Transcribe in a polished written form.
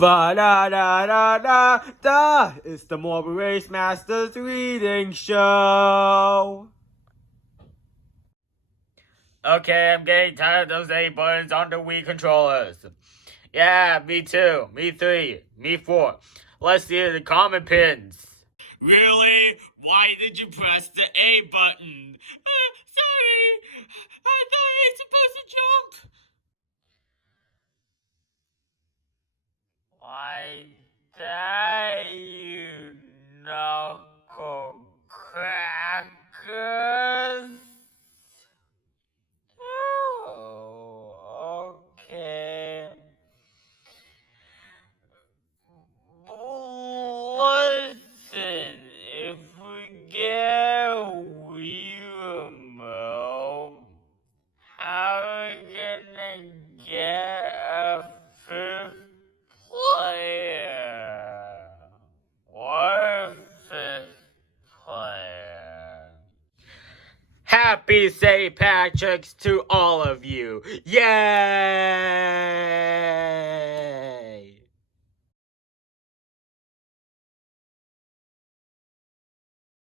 Ba-da-da-da-da-da! It's the Mobile Race Masters reading show. Okay, I'm getting tired of those A buttons on the Wii controllers. Yeah, me too. Me 3. Me 4. Let's see the common pins. Really? Why did you press the A button? Sorry. I thought I was supposed to jump. Why did you knuckle crackers? Oh, okay. Listen, if we get Wii remote, how are we gonna get a fifth player? What fifth player? Happy St. Patrick's to all of you. Yay!